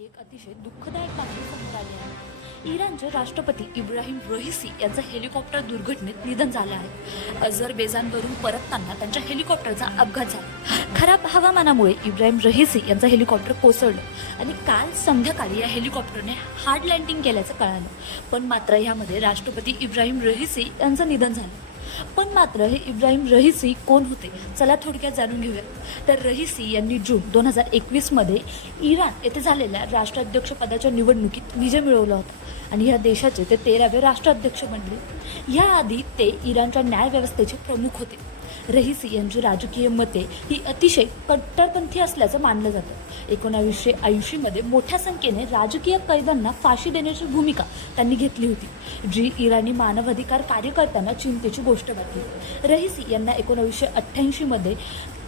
एक अतिशय दुःखदायक बातमी समोर आली आहे. इराणचे राष्ट्रपती इब्राहिम रोहिसी यांचं हेलिकॉप्टर दुर्घटनेत निधन झालं आहे. अझरबेजानवरून परतताना त्यांच्या हेलिकॉप्टरचा अपघात झाला. खराब हवामानामुळे इब्राहिम रहिसी यांचं हेलिकॉप्टर कोसळलं आणि काल संध्याकाळी या हेलिकॉप्टरने हार्ड लँडिंग केल्याचं कळालं. पण मात्र यामध्ये राष्ट्रपती इब्राहिम रहिसी यांचं निधन झालं. पण मात्र हे इब्राहिम रहिसी कोण होते? चला थोडक्यात जाणून घेऊया. तर रहिसी यांनी जून दोन हजार एकवीसमध्ये इराण येथे झालेल्या राष्ट्राध्यक्षपदाच्या निवडणुकीत विजय मिळवला होता आणि या देशाचे ते तेरावे राष्ट्राध्यक्ष बनले. याआधी ते इराणच्या न्यायव्यवस्थेचे प्रमुख होते. रहिसी यांची राजकीय मते ही अतिशय कट्टरपंथी असल्याचं मानलं जातं. एकोणावीसशे ऐंशीमध्ये मोठ्या संख्येने राजकीय कैद्यांना फाशी देण्याची भूमिका त्यांनी घेतली होती जी इराणी मानवाधिकार कार्यकर्त्यांना चिंतेची गोष्ट वाटली. रहीस यांना एकोणावीसशे अठ्ठ्याऐंशीमध्ये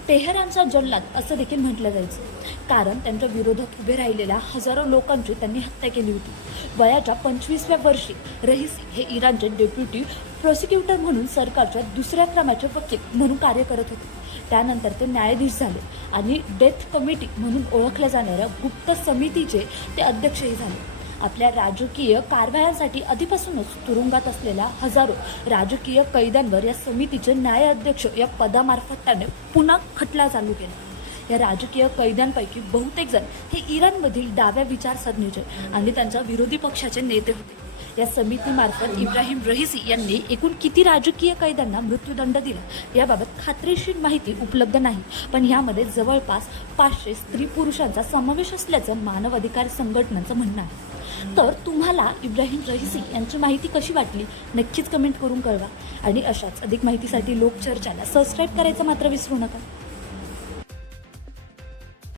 तेहरानचा जल्लाद असं देखील म्हटलं जायचं. कारण त्यांच्या विरोधात उभे राहिलेल्या हजारो लोकांची त्यांनी हत्या केली होती. वयाच्या पंचवीसव्या वर्षी रईस हे इराणचे डेप्युटी प्रॉसिक्युटर म्हणून सरकारच्या दुसऱ्या क्रमाचे वकील म्हणून कार्य करत होते. त्यानंतर ते न्यायाधीश झाले आणि डेथ कमिटी म्हणून ओळखल्या जाणाऱ्या गुप्त समितीचे ते अध्यक्षही झाले. आपल्या राजकीय कारवायांसाठी आधीपासूनच तुरुंगात असलेल्या हजारो राजकीय कैद्यांवर या समितीचे न्यायाध्यक्ष या पदामार्फत त्याने पुन्हा खटला चालू केला. या राजकीय कैद्यांपैकी बहुतेक जण हे इराणमधील डाव्या विचारसरणीचे आणि त्यांच्या विरोधी पक्षाचे नेते होते. या समितीमार्फत इब्राहिम रहिसी यांनी एकूण किती राजकीय कैद्यांना मृत्यूदंड दिला याबाबत खात्रीशीर माहिती उपलब्ध नाही. पण यामध्ये जवळपास पाचशे स्त्री पुरुषांचा समावेश असल्याचं मानवाधिकार संघटनांचं म्हणणं आहे. तर तुम्हाला इब्राहिम रहिसी यांची माहिती कशी वाटली? नक्कीच कमेंट करून कळवा. आणि अशाच अधिक माहितीसाठी लोकचर्चाला सबस्क्राईब करायचं मात्र विसरू नका.